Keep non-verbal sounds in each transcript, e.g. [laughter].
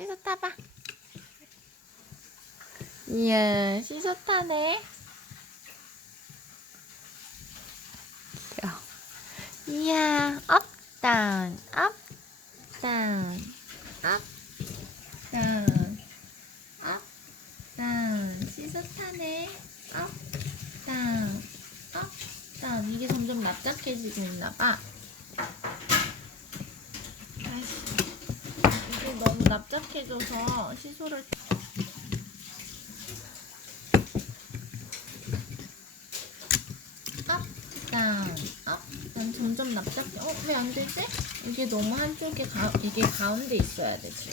시소 타봐. 이야, 시소 타네. 이야, 업, 다운, 업, 다운, 업, 다운, 업, 다운. 시소 타네. 업, 다운, 업, 다운. 이게 점점 납작해지고 있나봐. 이게 너무 납작해져서 시소를 업, 다운, 업, 난 점점 납작해. 어, 왜 안 되지? 이게 너무 한쪽에 가, 이게 가운데 있어야 되지.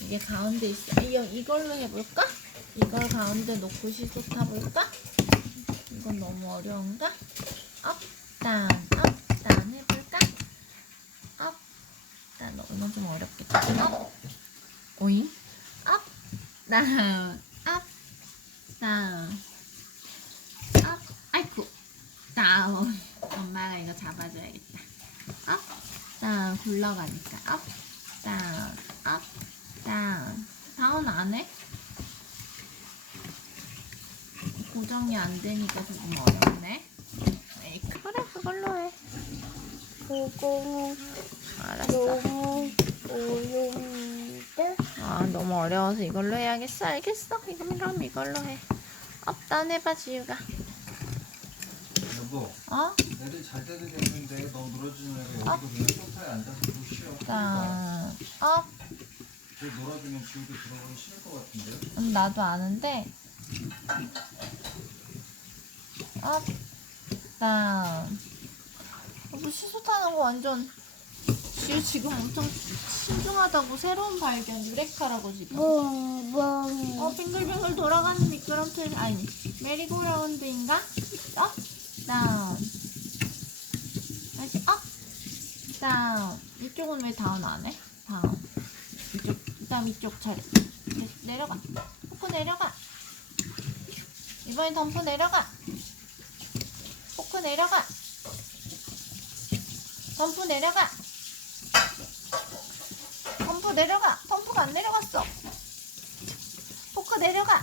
이게 가운데 있어. 이, 이걸로 해볼까? 이걸 가운데 놓고 시소 타볼까? 이건 너무 어려운가? 업, 다운, 업, 다운 해볼까? 업, 다운. 이건 좀 어렵겠다. 업, 오잉? 업, 다운, 업, 다운, 업, 아이쿠, 다운. 엄마가 이거 잡아줘야겠다. 업, 다운. 굴러가니까. 업, 다운, 업, 다운. 다운 안 해? 고정이 안 되니까 조금 어렵네. 에이, 그래, 그걸로 해. 그거는 알았어. 너무 어려운데? 아, 너무 어려워서 이걸로 해야겠어. 알겠어. 이거 그럼 이걸로 해. 업다운 해봐, 지우가. 여보, 어? 애들 잘 때도 됐는데 너무 늘어지는 애가 여기도 그냥 소파에 앉아서 좀 쉬어. 다운, 업. 쟤 놀아주면 지우도 들어가기 싫을 것 같은데. 음, 나도 아는데. 업, 다운. 어, 뭐 시소 타는 거 완전. 지우 지금 엄청 신중하다고 새로운 발견. 유레카라고 지금. 멍 멍 어, 빙글빙글 돌아가는 미끄럼틀, 아니, 메리고라운드인가? 업, 다운. 다시 업, 다운. 이쪽은 왜 다운 안 해? 다운. 이쪽, 그 다음 이쪽 차례. 내- 내려가. 포크 내려가. 이번엔 덤프 내려가. 포크 내려가. 덤프 내려가. 덤프 내려가. 덤프가 안 내려갔어. 포크 내려가.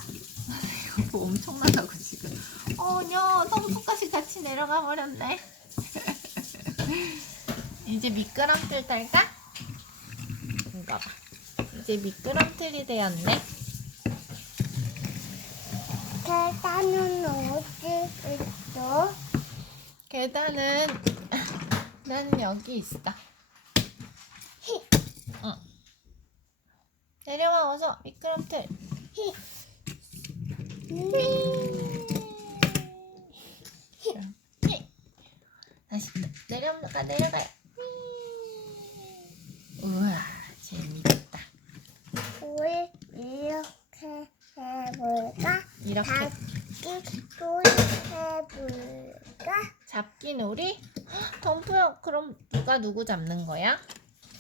[laughs] 이거 엄청나다고 지금. 어녀 덤프까지 같이 내려가 버렸네. [laughs] 이제 미끄럼틀 탈까? 이거 봐. 이제 미끄럼틀이 되었네. 계단은 어디 있어? 계단은 나는 여기 있어. 히. 응. 내려와 어서 미끄럼틀. 히. 히. 다시 내려가 내려가요. 우와 재밌다. 우리 이렇게 해볼까? 이렇게 잡기 또 해볼까? 잡기 놀이? 헉, 덤프야 그럼 누가 누구 잡는 거야?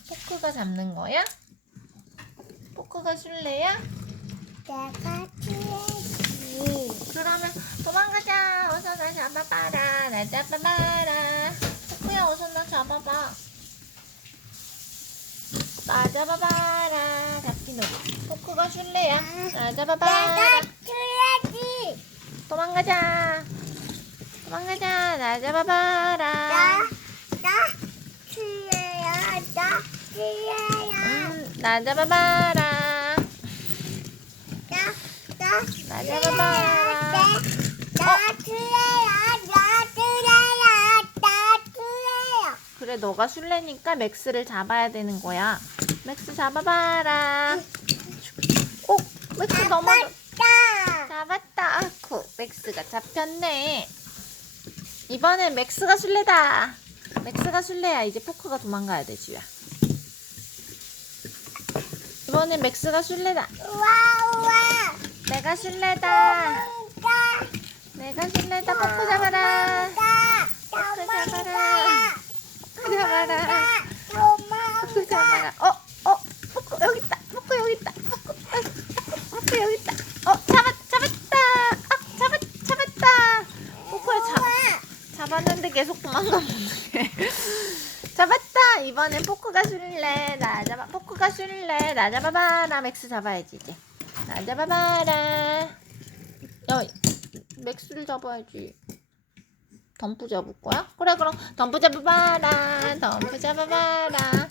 포크가 잡는 거야? 포크가 술래야? 내가 치야지 그러면 도망가자. 어서 나 잡아봐라. 나 잡아봐라. 포크야 어서 나 잡아봐. 나 잡아봐라. 잡기 놀이. 포크가 술래야. 나 잡아봐라. 내가 치야지 도망가자. 도망가자. 나 잡아봐라. 나, 나 치야야 나 치야야 음, 나 잡아봐라. 나, 나 나 잡아봐라. 나 치야야 나 치야야 나 치야야 그래, 너가 술래니까 맥스를 잡아야 되는 거야. 맥스 잡아봐라. 오, 맥스 넘어져. 나 잡았다. 아쿠, 맥스가 잡혔네. 이번엔 맥스가 술래다. 맥스가 술래야. 이제 포크가 도망가야 돼, 지우야. 이번엔 맥스가 술래다. 우와 우와 내가 술래다. 나 내가 술래다. 포크 잡아라. 포크 잡아라. 포크 잡아라. 포크 잡아라. 어, 어, 포크 여기 있다. 포크 여기 있다. 포크, 어, 포크, 포크 여기 있다. 어, 잡았, 잡았다. 아, 잡았, 잡았다. 포크를 잡, 잡았는데 계속 어떡해. [laughs] 잡았다. 이번엔 포크가 술래. 나 잡아. 포크가 술래 나 잡아봐라 맥스 잡아야지 이제 나 잡아봐라 야 맥스를 잡아야지 덤프 잡을 거야? 그래 그럼 덤프 잡아봐라 덤프 잡아봐라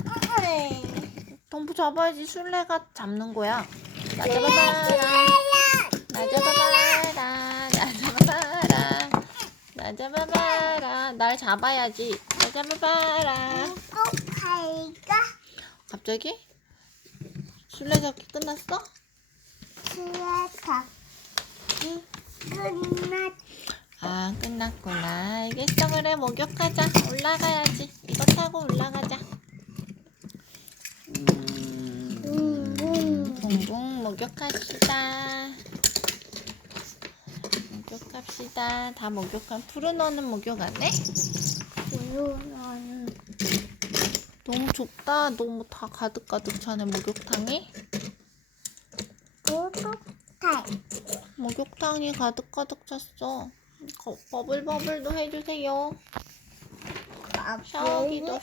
덤프 잡아야지 술래가 잡는 거야 나 잡아봐라 나 잡아봐라 나 잡아봐라 나 잡아봐라. 날 잡아야지. 나 잡아봐라. 똑할까? 갑자기? 술래잡기 끝났어? 수학학 끝났 아 끝났구나. 알겠어 그래? 목욕하자. 올라가야지. 이거 타고 올라가자. 음, 붕붕 붕붕 목욕합시다 목욕합시다. 다 목욕한 푸르노는 목욕 안 해? 붕붕 너무 좁다. 너무 다 가득가득 차네 목욕탕이. 고독탈 목욕탕이 가득가득 찼어. 거- 버블버블도 해주세요. 샤워기도.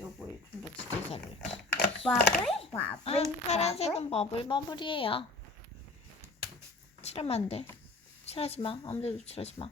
여보의 좀더 진짜 잘 어울리지 버블? 아, 버블? 버블 파란색은 버블버블이에요 칠하면 안 돼. 칠하지 마. 아무데도 칠하지 마